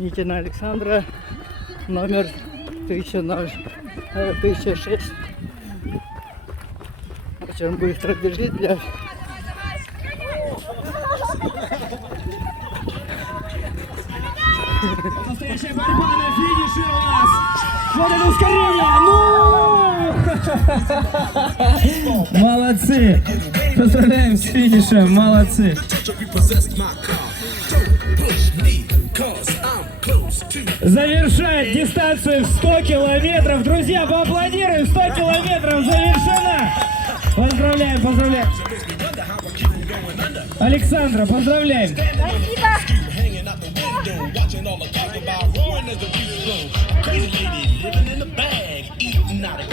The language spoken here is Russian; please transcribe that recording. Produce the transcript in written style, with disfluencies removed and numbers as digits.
Никина Александра, номер 1006. Очень быстро бежит, блядь. Настоящая борьба на финише у нас. Вот это ускорение. Ну! Молодцы. Поздравляем с финишем. Молодцы. Завершает дистанцию в 100 километров. Друзья, поаплодируем. 100 километров завершена. Поздравляем, поздравляем. Александра, поздравляем. Watching all the talk about roaring as the breeze blow. Crazy lady living in the bag, eating out of